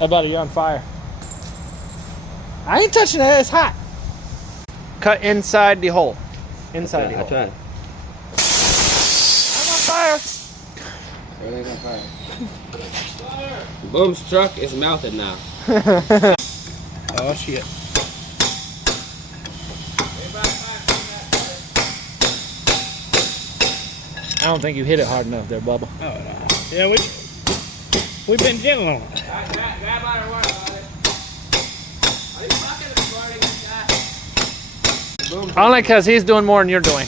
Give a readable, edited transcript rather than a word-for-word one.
Hey, buddy, you're on fire. I ain't touching it. It's hot. Cut inside the hole. Inside the hole. I tried. I'm on fire. Everything's on fire. Boom's truck is melted now. Oh, shit. I don't think you hit it hard enough there, Bubba. Oh, no. Yeah, we've been gentle on it. Grab out or what about it? Are you fucking recording this guy? Only because he's doing more than you're doing.